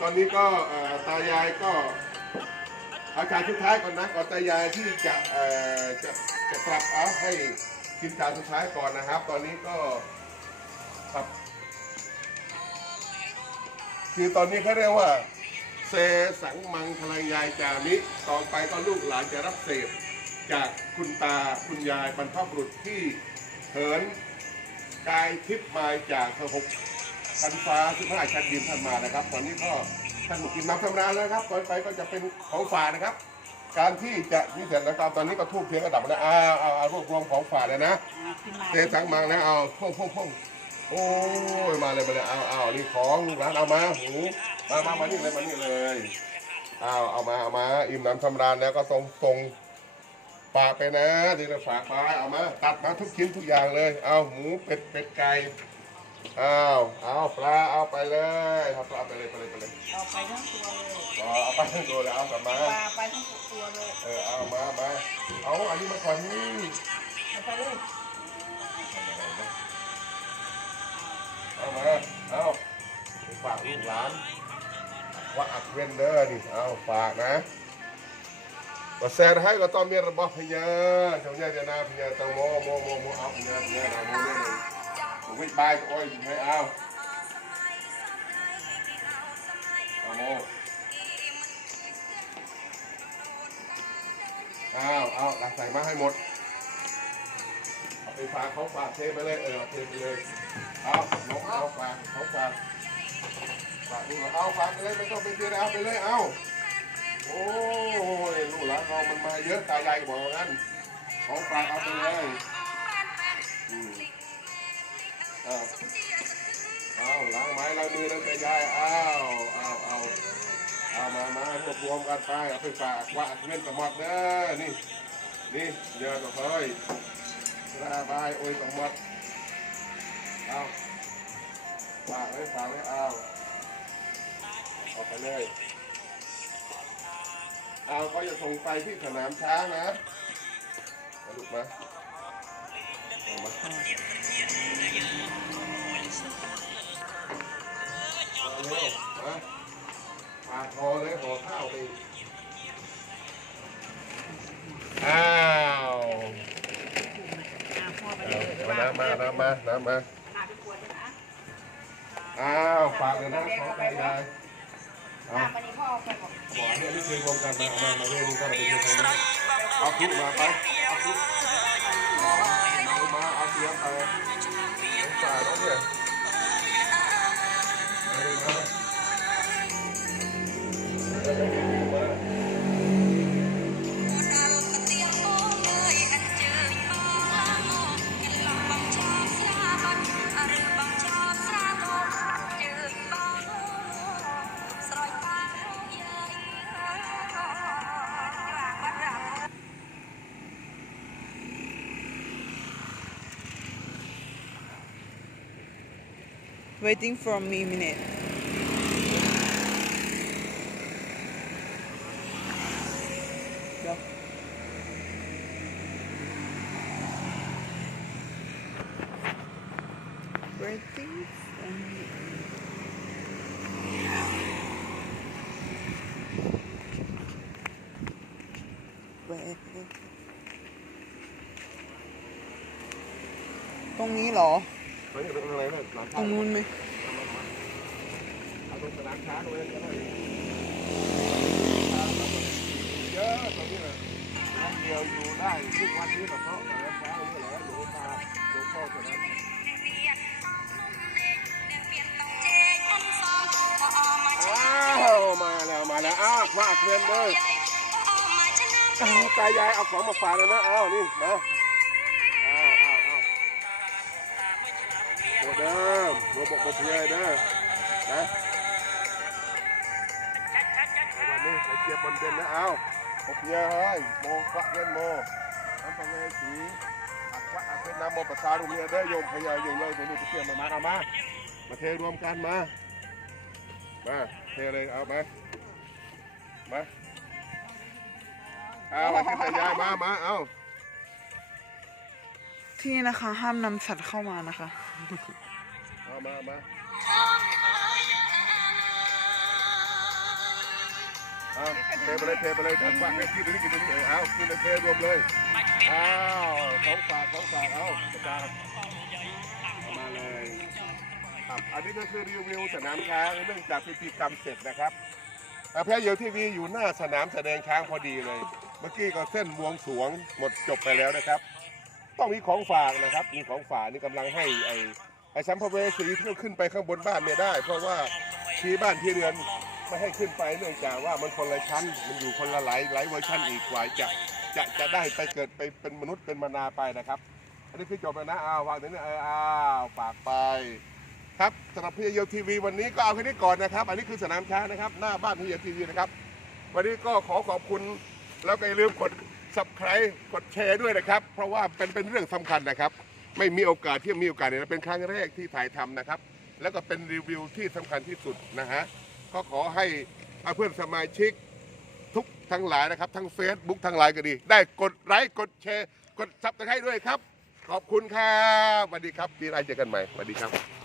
ตอนนี้ก็เอ่อตายายก็เอาจานสุดท้ายก่อนนะก่อนตายายที่จะเอ่อจะจะกลับเอาให้กินจานสุดท้ายก่อนนะครับ ตอนนี้ก็ครับคือตอนนี้เขาเรียกว่า เซสังมังคลายายจามิต่อไปก็ลูกหลานจะรับเศษจากคุณตาคุณยายบรรพบุรุษที่เหินกายทิพย์มาจากสหก ชั้นฟ้าสิบห้าชั้นดินท่านมานะครับ ตอนนี้ก็ท่านกินน้ำธรรมดาแล้วนะครับต่อไปก็จะเป็นของฝากนะครับ การที่จะนี่เสร็จแล้วก็ตอนนี้ก็ทูบเทียนกระดับนะเอาเอาเอารวบรวมของฝากเลยนะขึ้นมาเทสังมังนะเอาพ่งพ่งพ่งโอ้ยมาเลยมาเลยเอาเอานี่ของลูกหลานเอามาหูมามามานี่เลยมานี่เลยเอาเอามาเอามาอิ่มน้ำสำราญแล้วก็ส่งส่งฝากไปนะดีเลยฝากไปเอามาตัดมาทุกชิ้นทุกอย่างเลย เอาหมูเป็ดเป็ดไก่เอาเอาปลาเอาไปเลยเอาปลาไปเลยไปเลยไปเลยเอาไปทั้งตัวเลยเอาเอาไปทั้งตัวเลยเอากลับมาปลาไปทั้งตัวเลยเออเอามามาเอาอันนี้มาก่อนนี่เอาไปเลยเอามาเอาฝากลูกหลานว่าอัดเวนเดอร์นี่เอาฝากนะก็แซนให้ก็ต้องมีระบบพญาเจ้าเนี่ยจะนาพญาตังโมโมโมโมเอาพญาพญาเอาโมเนี่ย วิ่งบายโอ้ยไม่เอาเอาโมเอาเอาหลักใส่มาให้หมด เอาไปฝากเขาฝากเทไปเลย เออเทไปเลย เอาน้องเอาฝากเขาฝากฝากลูกเอาฝากไปเลยไม่ต้องไปเทเลยเอาไปเลย เอาโอ้ยลูกหลานเรามันมาเยอะตายายก็บอกว่างั้นของฝากเอาไปเลยอืม อาเอาล้างไม้ล้างมือแล้วแต่ยายเอาเอาเอาเอามามารวบรวมกันไปเอาไปฝากว่าเงินกับหมดเด้อนี่นี่เยอะกับเฮ้ยระบายโอ้ยกับหมดเอาฝากไว้ฝากไว้เอาออกไปเลยเอาก็จะส่งไปที่สนามช้างนะลูกมา เอเอาเร็วมาปาดคอเลยห่อข้าวไปอีกอ้าวเอาน้ำมาน้ำมาน้ำมาขนาดที่ควรนะอ้าวฝากเลยนะของใจยายเอาน้ำมันนี่พ่อเอาไปบอกบอกเนี่ยนี่คือรวมกันมามามาเรียนดูกันไปเรียนกันเอาคุกมาไปเอาคุก Waiting for me minute. Go. Waiting for me. Wait. ตรงนี้เหรอ ตรงนู้นไหมเอาตรงสนามช้างเลยก็ได้เยอะตรงนี้เลยน้ำเดียวอยู่ได้ทุกวันนี้แบบเขาสนามช้างนี่แหละหลวงตาหลวงพ่อสนามอ้าวมาแล้วมาแล้วอ้าวฝากเงินเด้ออ้าวตายายเอาของมาฝากเลยนะอ้าวนี่มา เดิมโรบกบเพียเด้อนะวันนี้ไปเกียบบนเด่นนะเอาบกเพียเฮ้ยโมฝากเงินโมน้ำตะเวสีอักวะอักเป็นน้ำโมประสารุเมียเด้อโยมพยาโยมเลยตัวนี้ไปเกียวมามาเอามามาเทรวมกันมามาเทเลยเอามามาเอามาที่ใส่ยายมามาเอา ที่นะคะ ห้ามนำสัตว์เข้ามานะคะเอามามาเอาเทไปเลยเทไปเลยจัดฝากให้กินตรงนี้กินตรงนี้เออเอากินเลยเทรวมเลยอ้าวของฝากของฝากเอากระจายมาเลยครับอันนี้ก็คือรีวิวสนามช้างเนื่องจากพิธีกรรมเสร็จนะครับอ่แพรเยยวทีวีอยู่หน้าสนามแสดงช้างพอดีเลย เมื่อกี้ก็เส้นบวงสวงหมดจบไปแล้วนะครับ ต้องมีของฝากนะครับ มีของฝากนี่กำลังให้ไอ้ไอ้สัมภเวสีที่เขาขึ้นไปข้างบนบ้านไม่ได้ เพราะว่าที่บ้านที่เรือนไม่ให้ขึ้นไปเนื่องจากว่ามันคนละชั้น มันอยู่คนละหลายหลายเวอร์ชันอีกกว่าจะจะจะได้ไปเกิดไปเป็นมนุษย์เป็นมนาไปนะครับ อันนี้คือจบแล้วนะอ้าววางตรงนี้เอออ้าวฝากไปครับสำหรับพี่เยียวทีวีวันนี้ก็เอาแค่นี้ก่อนนะครับ อันนี้คือสนามช้างนะครับ หน้าบ้านพี่เยียวทีวีนะครับ วันนี้ก็ขอขอบคุณแล้วก็อย่าลืมกด subscribe กดแชร์ด้วยนะครับ เพราะว่าเป็นเป็นเรื่องสำคัญนะครับ ไม่มีโอกาสที่จะมีโอกาสเนี่ยนะเป็นครั้งแรกที่ถ่ายทำนะครับ แล้วก็เป็นรีวิวที่สำคัญที่สุดนะฮะก็ขอให้เพื่อนสมาชิก ทุกทั้งหลายนะครับ ทั้ง Facebook ทั้งไลน์ก็ดี ได้กดไลค์กดแชร์ กดซับสไครต์ด้วยครับ ขอบคุณครับสวัสดีครับปีหน้าเจอกันใหม่สวัสดีครับ